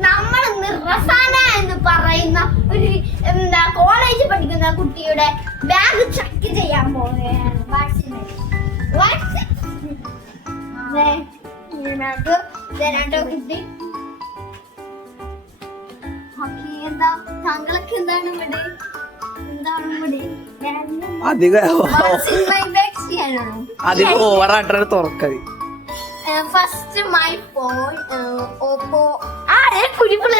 നമ്മൾ റസാന എന്ന് പറയുന്ന ഒരു എന്താ കോളേജിൽ പഠിക്കുന്ന കുട്ടിയുടെ ബാഗ് ചെക്ക് ചെയ്യാൻ പോവുകയാണ്. കുട്ടി? എന്താ താങ്കൾക്ക് എന്താണ് ഇവിടെ? അധികം അധികം ഓവറായിട്ടൊരു തുറക്കത് ഫസ്റ്റ് മൈ ഫോൺ ഓപ്പോ ആ ഏ കുഴിപ്പിള്ള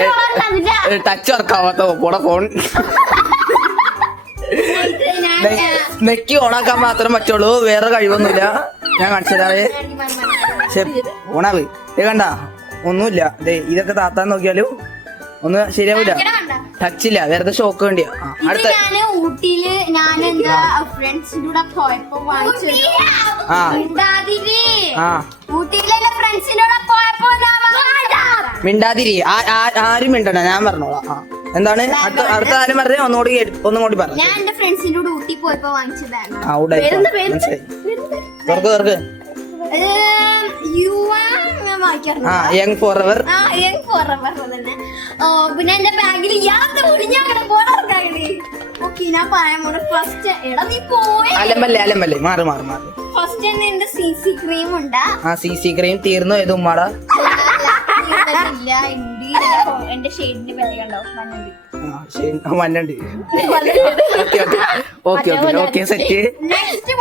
ടച്ച് വർക്കാവാത്ത ഓപ്പോടെ ഫോൺ നെക്കി ഓണാക്കാൻ മാത്രം പറ്റുള്ളൂ വേറെ കഴിവൊന്നുമില്ല. ഞാൻ കാണിച്ചു തരാവേ ശ്ശെ, ഓണാവ്. കണ്ട ഒന്നുമില്ല. ഇതൊക്കെ താത്താൻ നോക്കിയാലും ഒന്ന് ശരിയാവില്ല. ടച്ച് ഇല്ല വെറുതെ ഷോക്ക് വേണ്ടിയോ. അടുത്ത. ഞാൻ ഊട്ടിയിൽ ഞാൻ എന്താ ഫ്രണ്ട്സിന്റെ കൂടെ പോയപ്പോ വാങ്ങിച്ചു ആ. ആ. ഊട്ടിയിലെ ഫ്രണ്ട്സിന്റെ കൂടെ പോയപ്പോ ഞാൻ വാങ്ങിച്ചതാ. മിണ്ടാതിരി. ആ- ആ- ആരും മിണ്ടണ്ട ഞാൻ പറഞ്ഞോളാം. ആ. എന്താണ്? അടുത്ത അടുത്ത ആരും പറഞ്ഞേ ഒന്നുകൂടി കേട്ട്- ഒന്നും കൂടി പറഞ്ഞു. ഞാൻ എന്റെ ഫ്രണ്ട്സിന്റെ കൂടെ ഊട്ടി പോയപ്പോ വാങ്ങിച്ച ബാഗ് ആ ഊടായി മനസ്സിലായി. തുറക്ക് തുറക്ക്. ആ യങ് ഫോറവർ. പിന്നെ എന്റെ ബാഗിൽ യാത്ര ഒളിഞ്ഞാകണം പോരാർക്കാകണേ ഓക്കെ ഞാൻ പറയാൻ പോണ ഫസ്റ്റ് എടാ നീ പോയ. അലമ്പല്ലേ അലമ്പല്ലേ? മാറി മാറി മാറി. ഫസ്റ്റ് തന്നെ എന്റെ സി സി ക്രീം ഉണ്ട്. ആ സി സി ക്രീം തീർന്നു ഏത് ഉമ്മാടാ? എന്റെ ഷെയ്ഡിന്റെ പേര് കണ്ടോ? മഞ്ഞുണ്ട്. മഞ്ഞണ്ട്. Okay okay okay set. Next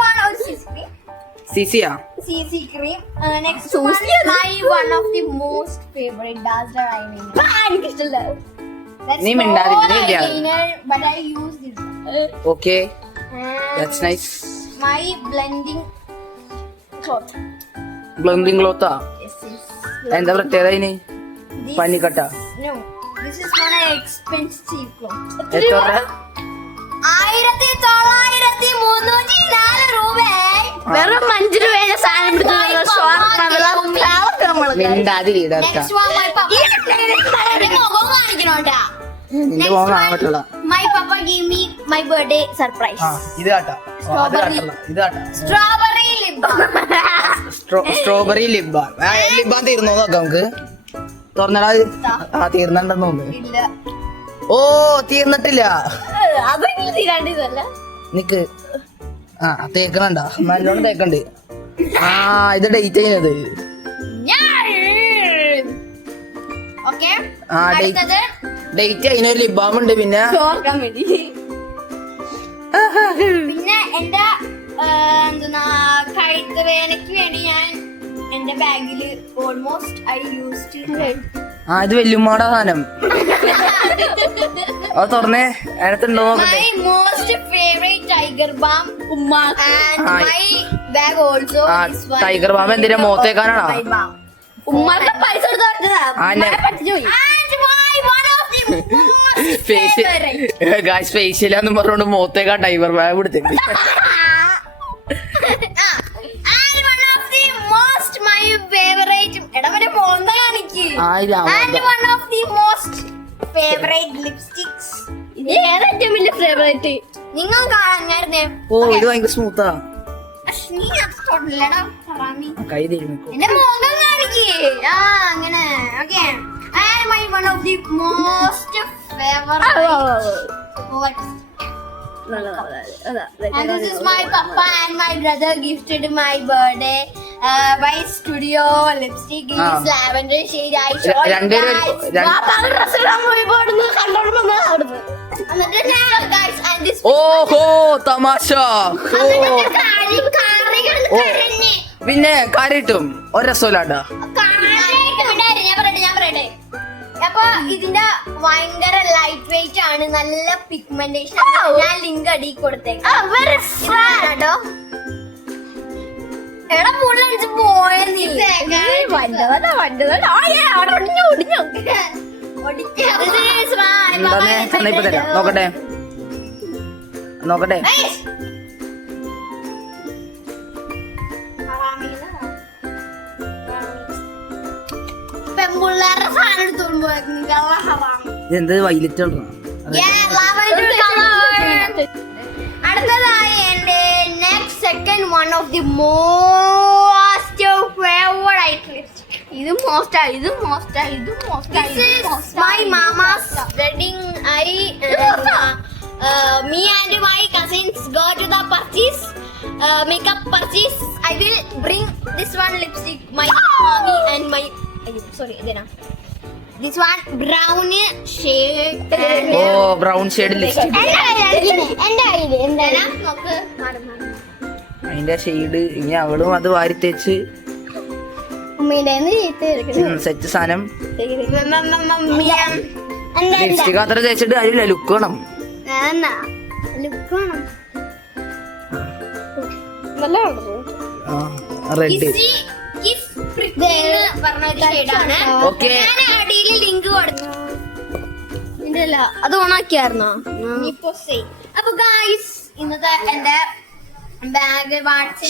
one ഒരു C C cream C Zia C C cream next my one of the most favourite Dazzler eyeliner എനിക്കിഷ്ടമല്ല നീ മിണ്ടാതിരിക്കുന്നില്ല. But I use this okay that's nice my blending cloth blending ക്ലോത്താ എന്താ പ്രത്യേകത ഇതിന് പനിക്കട്ട. No, this is not an expensive cloth. എത്ര രൂപ? ആയിരത്തി തൊള്ളായിരത്തി മുന്നൂറ്റി നാല് രൂപയായി വെറും അഞ്ചു രൂപയുടെ സാധനം സർപ്രൈസ് ഇത് കാട്ടാ. ഇത് കാട്ടാ. സ്ട്രോബെറി ലിബ് സ്ട്രോബെറി ലിബാൻ ലിബാൻ തീർന്നോ? നോക്കാം നമുക്ക്. തുറന്നടാ. ആ. തീർന്നണ്ടെന്ന് തോന്നുന്നു. ഇല്ല. ഓ തീർന്നിട്ടില്ല. അതെങ്കിലും തീരാണ്ടിതല്ല നിക്ക്. ആ തേക്കണണ്ട? നല്ലോണം തേക്കണ്ട്. ആ ഇത് ഡേറ്റ് ഓക്കെ. ആ ഡേറ്റ് ഡേറ്റ് അതിനൊരു ലിബാം ഉണ്ട് പിന്നെ. പിന്നെ എന്റെ എന്താ കഴുത്ത് വേനയ്ക്ക് വേണ്ടി ഞാൻ എന്റെ ബാഗിൽ ഓൾമോസ്റ്റ് ഐ യൂസ്ഡ് ആ ഇത് വെല്ലുമ്മാടെ സാധനം. അത് തുറന്നേ. അതിനകത്തുണ്ടോ നോക്കട്ടെ. Most favourite Tiger Balm and. My bag also ആ ടൈഗർ എന്തിനാ മോത്തേക്കാനാണോ? ഉമ്മാരുടെ പൈസ ആ, നെ- ഗായ്സ് ഫേഷ്യലാന്നും പറഞ്ഞോണ്ട് മോത്തേക്കാ ടൈഗർ ബാബ് എടുത്തിട്ട് ആയിരം and one of the most favourite lipsticks ഇത് ഏതായിട്ടും വലിയ ഫേവറേറ്റ് നിങ്ങൾ കാണാഞ്ഞായിരുന്നേ ഓ ഇത് ഭയങ്കര സ്മൂത്താ നീ അത് തൊടില്ലടാ കൈ തിരുമിക്കോ എന്റെ കാണിക്കേ. ആ അങ്ങനെ. Okay. And my one of the most favourite And this is my papa and my brother gifted my birthday. രണ്ടുപേരും ഇടാൻ അവിടുന്ന്. guys and this ഓഹോ തമാശ. പിന്നെ കാര്യട്ടും ഞാൻ പറയട്ടെ അപ്പൊ ഇതിന്റെ ഭയങ്കര ലൈറ്റ് വെയിറ്റ് ആണ്. നല്ല പിഗ്മെന്റേഷൻ ഞാൻ ലിങ്ക് അടി കൊടുത്തേക്കാം. എടാ വണ്ടതല്ല ഒടിഞ്ഞു ഒടിഞ്ഞു. ഇപ്പൊ തരാം. നോക്കട്ടെ. നോക്കട്ടെ. ഇതെന്ത് വൈലറ്റ് അടുത്തതായി എന്റെ next second one of the most favourite ആയിട്ട് ഇത് മോസ്റ്റ് മോസ്റ്റാ ഇത് മോസ്റ്റ് മോസ്റ്റാ ഇത് മോസ്റ്റ് ആയി my mama's wedding I me and my cousins go to the purchase makeup purchase I will bring this one lipstick my മാമി and my sorry ഇതിനാ this one brown shade oh brown shade lipstick എന്റെ കയ്യിൽ എന്താണ് നോക്ക് അതിന്റെ shade ഇനി അവളും അത് വാരി തേച്ച് സെറ്റ് സാധനം. ലിപ്സ്റ്റിക് അത്ര തേച്ചിട്ട് കാര്യമില്ല ലുക്ക് വേണം. റെഡ് ഓക്കെ ഞാൻ ലിങ്ക് കൊടുത്തു. ഇല്ല അത് ഓണാക്കിയായിരുന്നോ അപ്പൊ ഗായ്സ് ഇന്നത്തെ എന്റെ ബാഗ് വാട്സ്